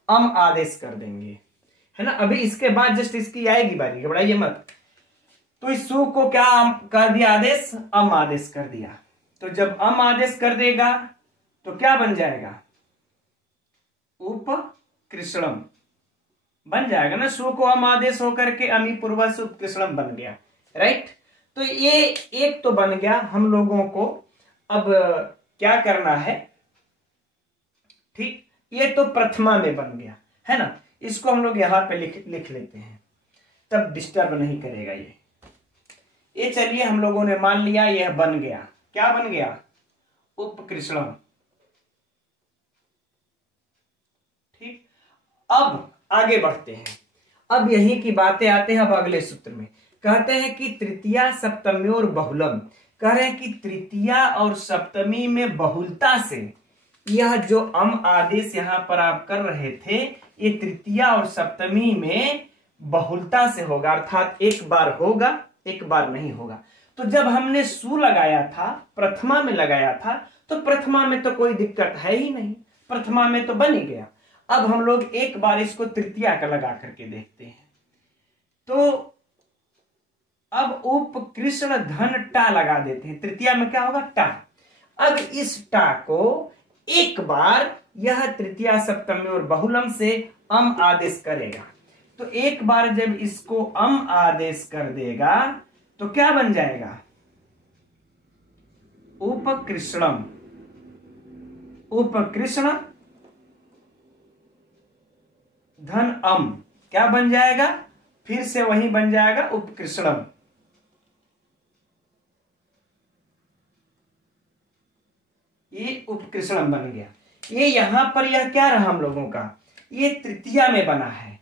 अम आदेश कर देंगे, है ना। अभी इसके बाद जस्ट इसकी आएगी बारी, घबराइए मत। तो इस सु को क्या कर दिया आदेश, अम आदेश कर दिया। तो जब अम आदेश कर देगा तो क्या बन जाएगा, उपकृष्णम बन जाएगा ना। सु को अम आदेश होकर के अमी पूर्व से उपकृष्णम बन गया, राइट। तो ये एक तो बन गया। हम लोगों को अब क्या करना है, ठीक, ये तो प्रथमा में बन गया, है ना। इसको हम लोग यहां पे लिख लेते हैं, तब डिस्टर्ब नहीं करेगा ये। चलिए हम लोगों ने मान लिया यह बन गया, क्या बन गया, उपकृष्णम। ठीक, अब आगे बढ़ते हैं। अब यही की बातें आते हैं अब अगले सूत्र में। कहते हैं कि तृतीया सप्तमी और बहुलम, कह रहे हैं कि तृतीया और सप्तमी में बहुलता से यह जो अम आदेश यहां पर आप कर रहे थे, ये तृतीया और सप्तमी में बहुलता से होगा, अर्थात एक बार होगा एक बार नहीं होगा। तो जब हमने सु लगाया था, प्रथमा में लगाया था, तो प्रथमा में तो कोई दिक्कत है ही नहीं, प्रथमा में तो बन ही गया। अब हम लोग एक बार इसको तृतीया का लगा करके देखते हैं। तो अब उपकृष्ण धन टा लगा देते हैं, तृतीया में क्या होगा, टा। अब इस टा को एक बार यह तृतीया सप्तमी और बहुलम से अम आदेश करेगा। तो एक बार जब इसको अम आदेश कर देगा तो क्या बन जाएगा, उपकृष्णम। उपकृष्ण धन अम क्या बन जाएगा, फिर से वही बन जाएगा उपकृष्णम। ये उपकृष्णम बन गया। ये यहां पर यह क्या रहा हम लोगों का, ये तृतीया में बना है,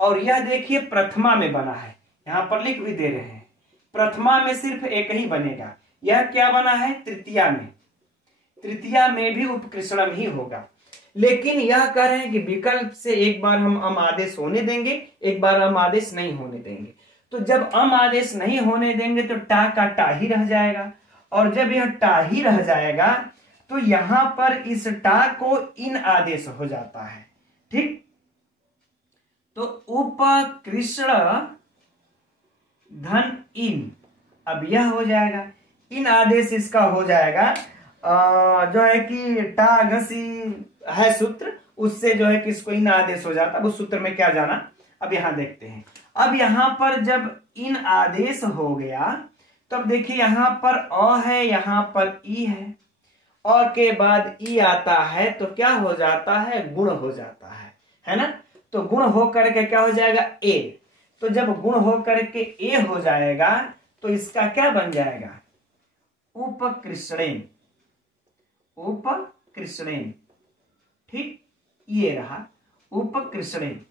और यह देखिए प्रथमा में बना है। यहां पर लिख भी दे रहे हैं, प्रथमा में सिर्फ एक ही बनेगा, यह क्या बना है, तृतीया में, तृतीया में भी उपकृषणम ही होगा। लेकिन यह कह रहे हैं कि विकल्प से एक बार हम अम आदेश होने देंगे, एक बार अम आदेश नहीं होने देंगे। तो जब अम आदेश नहीं होने देंगे तो टा का टा ही रह जाएगा, और जब यह टा ही रह जाएगा तो यहां पर इस टा को इन आदेश हो जाता है। ठीक, तो उपकृष्ण धन इन, अब यह हो जाएगा, इन आदेश इसका हो जाएगा जो है कि टा घसी है सूत्र, उससे जो है कि इसको इन आदेश हो जाता। अब उस सूत्र में क्या जाना, अब यहां देखते हैं। अब यहां पर जब इन आदेश हो गया तो अब देखिए यहां पर अ है, यहां पर ई है, अ के बाद ई आता है तो क्या हो जाता है, गुण हो जाता है ना। तो गुण हो करके क्या हो जाएगा, ए। तो जब गुण हो करके ए हो जाएगा तो इसका क्या बन जाएगा, उपकृष्णेन, उपकृष्णेन। ठीक, ये रहा उपकृष्णेन,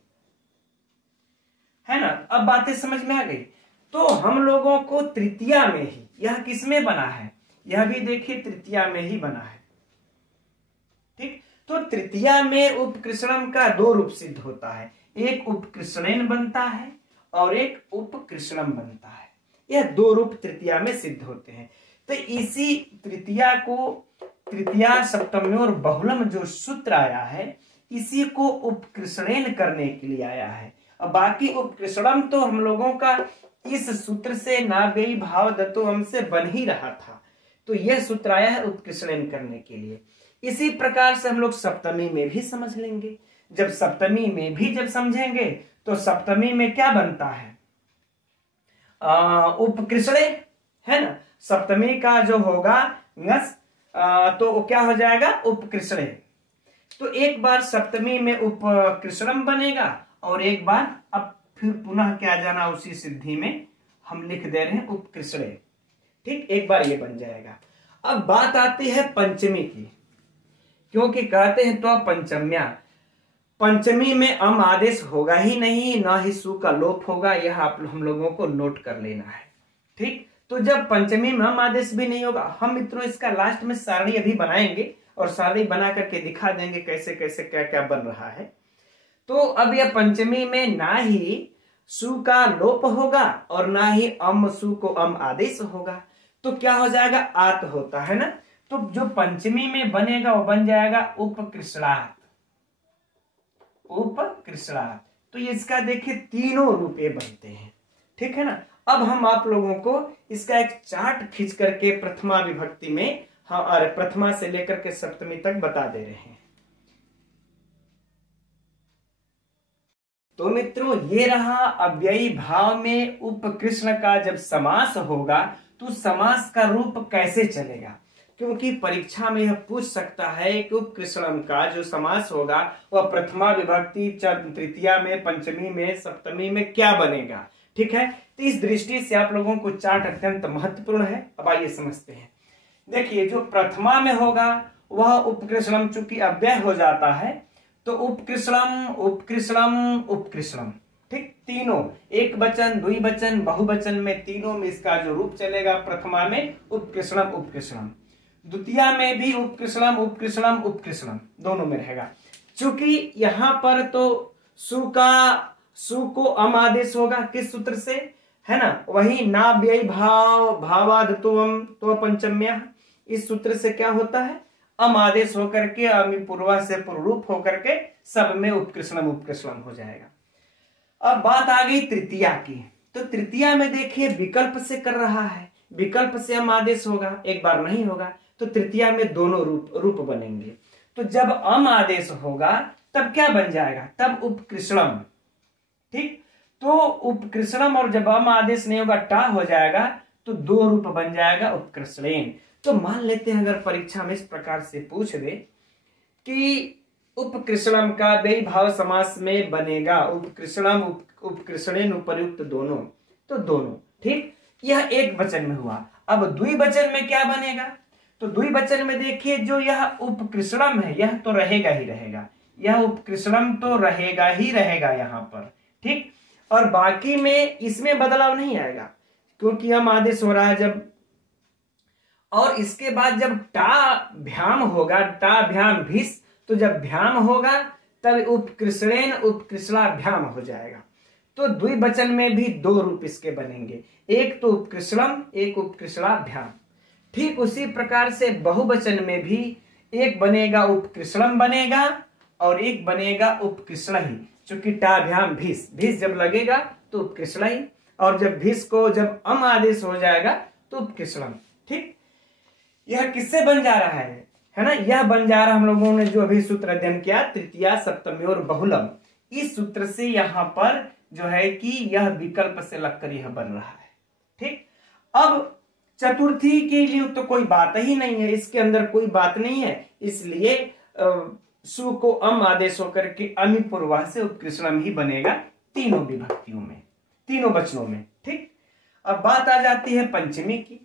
है ना। अब बातें समझ में आ गई। तो हम लोगों को तृतीया में ही, यह किसमें बना है, यह भी देखिए तृतीया में ही बना है। ठीक, तो तृतीया में उपकृष्णम का दो रूप सिद्ध होता है, एक उपकृष्णेन बनता है और एक उपकृष्णम बनता है। यह दो रूप तृतीया में सिद्ध होते हैं। तो इसी तृतीया को, तृतीया सप्तमी और बहुलम जो सूत्र आया है, इसी को उपकृष्णेन करने के लिए आया है। अब बाकी उपकृष्णम तो हम लोगों का इस सूत्र से नाव्ययी भाव दत्तो हमसे बन ही रहा था, तो यह सूत्र आया है उपकृष्णेन करने के लिए। इसी प्रकार से हम लोग सप्तमी में भी समझ लेंगे। जब सप्तमी में भी जब समझेंगे तो सप्तमी में क्या बनता है, उपकृष्णे, है ना। सप्तमी का जो होगा ngस, तो क्या हो जाएगा, उपकृष्णे। तो एक बार सप्तमी में उपकृष्णम बनेगा और एक बार अब फिर पुनः क्या जाना, उसी सिद्धि में हम लिख दे रहे हैं उपकृष्णे। ठीक, एक बार ये बन जाएगा। अब बात आती है पंचमी की, क्योंकि कहते हैं तो पंचम्या, पंचमी में अम आदेश होगा ही नहीं, ना ही सु का लोप होगा, यह आप हम लोगों को नोट कर लेना है। ठीक, तो जब पंचमी में अम आदेश भी नहीं होगा, हम मित्रों इसका लास्ट में सारणी अभी बनाएंगे और सारणी बना करके दिखा देंगे कैसे कैसे क्या क्या बन रहा है। तो अब यह पंचमी में ना ही सु का लोप होगा और ना ही अम सु को अम आदेश होगा, तो क्या हो जाएगा, आत होता है ना। तो जो पंचमी में बनेगा वो बन जाएगा उपकृष्णात्, उपकृष्णात्। तो इसका देखिए तीनों रूपे बनते हैं। ठीक है ना। अब हम आप लोगों को इसका एक चार्ट खींच करके प्रथमा विभक्ति में, हाँ, और प्रथमा से लेकर के सप्तमी तक बता दे रहे हैं। तो मित्रों ये रहा अव्ययी भाव में उपकृष्ण का जब समास होगा तो समास का रूप कैसे चलेगा, क्योंकि परीक्षा में यह पूछ सकता है कि उपकृष्णम का जो समास होगा वह प्रथमा विभक्ति, तृतीया में, पंचमी में, सप्तमी में क्या बनेगा। ठीक है, तो इस दृष्टि से आप लोगों को चार्ट अत्यंत महत्वपूर्ण है। अब आइए समझते हैं। देखिए जो प्रथमा में होगा वह उपकृष्णम चूंकि अव्यय हो जाता है तो उपकृष्णम, उपकृष्णम, उपकृष्णम। ठीक, तीनों एक वचन, द्विवचन, बहुवचन में तीनों में इसका जो रूप चलेगा, प्रथमा में उपकृष्णम, उपकृष्णम, द्वितीया में भी उपकृष्णम, उपकृष्णम, उपकृष्णम, दोनों में रहेगा। चूंकि यहां पर तो सु को अम आदेश होगा, किस सूत्र से, है ना, वही ना व्यय भाव भावादत्वम तो पंचम्या, इस सूत्र से क्या होता है, अम आदेश होकर के अमी पूर्वा से पूर्वरूप होकर के सब में उपकृष्णम, उपकृष्णम हो जाएगा। अब बात आ गई तृतीया की। तो तृतीया में देखिए विकल्प से कर रहा है, विकल्प से अम आदेश होगा, एक बार नहीं होगा, तो तृतीया में दोनों रूप बनेंगे। तो जब अम आदेश होगा तब क्या बन जाएगा, तब उपकृष्णम। ठीक, तो उपकृष्णम, और जब अम आदेश नहीं होगा टा हो जाएगा, तो दो रूप बन जाएगा उपकृष्णेन। तो मान लेते हैं अगर परीक्षा में इस प्रकार से पूछ दे कि उपकृष्णम का व्यय भाव समास में बनेगा उपकृष्णम, उपकृष्णेन उपर्युक्त दोनों, तो दोनों। ठीक, यह एक वचन में हुआ। अब द्विवचन में क्या बनेगा, तो द्विवचन में देखिए जो यह उपकृष्णम है यह तो रहेगा ही रहेगा, यह उपकृष्णम तो रहेगा ही रहेगा यहाँ पर। ठीक, और बाकी में इसमें बदलाव नहीं आएगा, क्योंकि हम आदेश हो रहा है जब और इसके बाद जब टा भ्याम होगा, टा भ्याम भिस, तो जब भ्याम होगा तब उपकृष्णेन उपकृष्णाभ्याम हो जाएगा। तो द्विवचन में भी दो रूप इसके बनेंगे, एक तो उपकृष्णम, एक उपकृष्णाभ्याम। ठीक उसी प्रकार से बहुवचन में भी एक बनेगा उपकृष्णम बनेगा और एक बनेगा उपकृष्ण ही, चूंकि टाभ्याम भीस, भीस जब लगेगा तो उपकृष्ण ही, और जब भीस को जब अम आदेश हो जाएगा तो उपकृष्णम। ठीक, यह किससे बन जा रहा है ना, यह बन जा रहा हम लोगों ने जो अभी सूत्र अध्ययन किया, तृतीया सप्तमी और बहुलम, इस सूत्र से यहां पर जो है कि यह विकल्प से लगकर यह बन रहा है। ठीक, अब चतुर्थी के लिए तो कोई बात ही नहीं है, इसके अंदर कोई बात नहीं है, इसलिए सु को अम आदेश होकर के अमी पूर्वा से उत्कृष्णम ही बनेगा तीनों विभक्तियों में, तीनों वचनों में। ठीक, अब बात आ जाती है पंचमी की।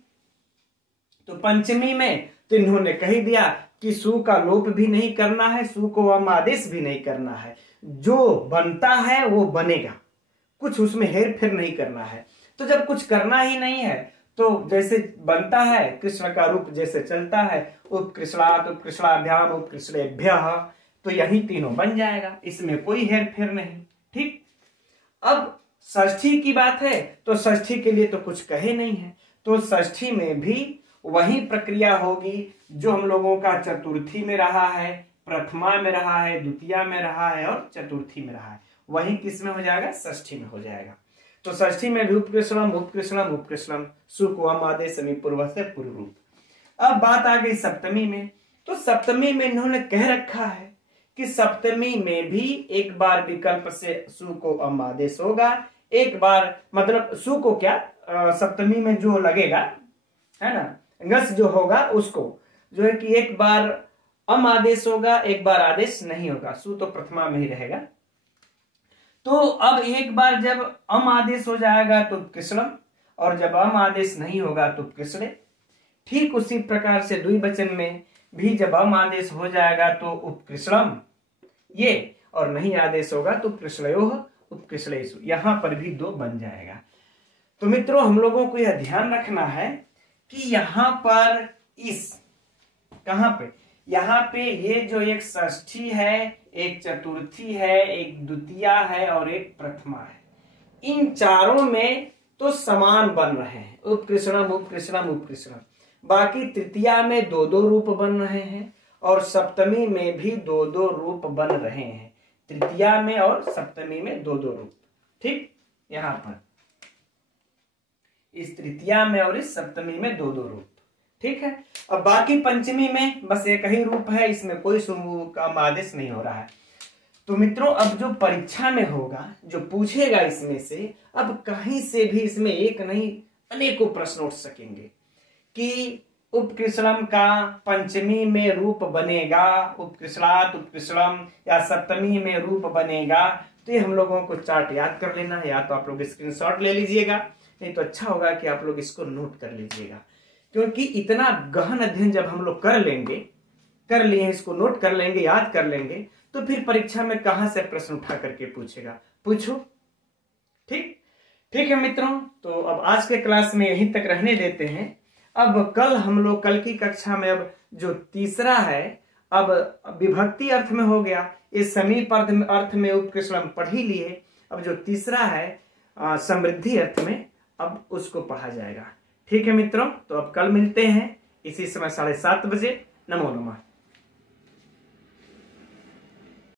तो पंचमी में तो इन्होंने कह दिया कि सु का लोप भी नहीं करना है, सु को अम आदेश भी नहीं करना है, जो बनता है वो बनेगा, कुछ उसमें हेर फेर नहीं करना है। तो जब कुछ करना ही नहीं है तो जैसे बनता है, कृष्ण का रूप जैसे चलता है, उपकृष्णात् उपकृष्णाभ्याम उपकृष्णेभ्यः, तो यही तीनों बन जाएगा, इसमें कोई हेर फेर नहीं। ठीक, अब षष्ठी की बात है तो षष्ठी के लिए तो कुछ कहे नहीं है, तो षष्ठी में भी वही प्रक्रिया होगी जो हम लोगों का चतुर्थी में रहा है, प्रथमा में रहा है, द्वितीया में रहा है और चतुर्थी में रहा है, वही किस में हो जाएगा, षष्ठी में हो जाएगा। तो षष्ठी में भी उपकृष्णम उपकृष्णम उपकृष्णम, सु को अम आदेश अमी पूर्व से पूर्व रूप। अब बात आ गई सप्तमी में। तो सप्तमी में इन्होंने कह रखा है कि सप्तमी में भी एक बार विकल्प से सु को अम आदेश होगा, एक बार मतलब सु को क्या सप्तमी में जो लगेगा है ना, ngस जो होगा उसको जो है कि एक बार अम आदेश होगा, एक बार आदेश नहीं होगा, सु तो प्रथमा में ही रहेगा। तो अब एक बार जब अम आदेश हो जाएगा तो कृष्णम, और जब अम आदेश नहीं होगा तो कृष्णे। ठीक उसी प्रकार से द्विवचन में भी जब अम आदेश हो जाएगा तो उपकृष्णम ये, और नहीं आदेश होगा तो कृष्णयोः उपकृष्णेषु, यहां पर भी दो बन जाएगा। तो मित्रों हम लोगों को यह ध्यान रखना है कि यहां पर इस कहां पे, यहाँ पे ये जो एक षष्ठी है, एक चतुर्थी है, एक द्वितीया है और एक प्रथमा है, इन चारों में तो समान बन रहे हैं, उपकृष्णम उपकृष्णम उपकृष्णम। बाकी तृतीया में दो दो रूप बन रहे हैं और सप्तमी में भी दो दो रूप बन रहे हैं, तृतीया में और सप्तमी में दो दो रूप। ठीक, यहां पर इस तृतीया में और इस सप्तमी में दो दो रूप। ठीक है, अब बाकी पंचमी में बस एक ही रूप है, इसमें कोई सु का आदेश नहीं हो रहा है। तो मित्रों अब जो परीक्षा में होगा, जो पूछेगा इसमें से, अब कहीं से भी इसमें एक नहीं अनेकों प्रश्न उठ सकेंगे कि उपकृष्णम का पंचमी में रूप बनेगा, उपकृष्णात् उपकृष्णम, या सप्तमी में रूप बनेगा। तो ये हम लोगों को चार्ट याद कर लेना है, या तो आप लोग स्क्रीनशॉट ले लीजिएगा, नहीं तो अच्छा होगा कि आप लोग इसको नोट कर लीजिएगा, क्योंकि इतना गहन अध्ययन जब हम लोग कर लिए, इसको नोट कर लेंगे, याद कर लेंगे, तो फिर परीक्षा में कहां से प्रश्न उठा करके पूछेगा, पूछो। ठीक है मित्रों, तो अब आज के क्लास में यहीं तक रहने देते हैं। अब कल हम लोग, कल की कक्षा में अब जो तीसरा है, अब विभक्ति अर्थ में हो गया, ये समीप अर्थ में उपकृष्णम पढ़ ही लिए, अब जो तीसरा है समृद्धि अर्थ में, अब उसको पढ़ा जाएगा। ठीक है मित्रों, तो अब कल मिलते हैं इसी समय 7:30 बजे। नमो नमः।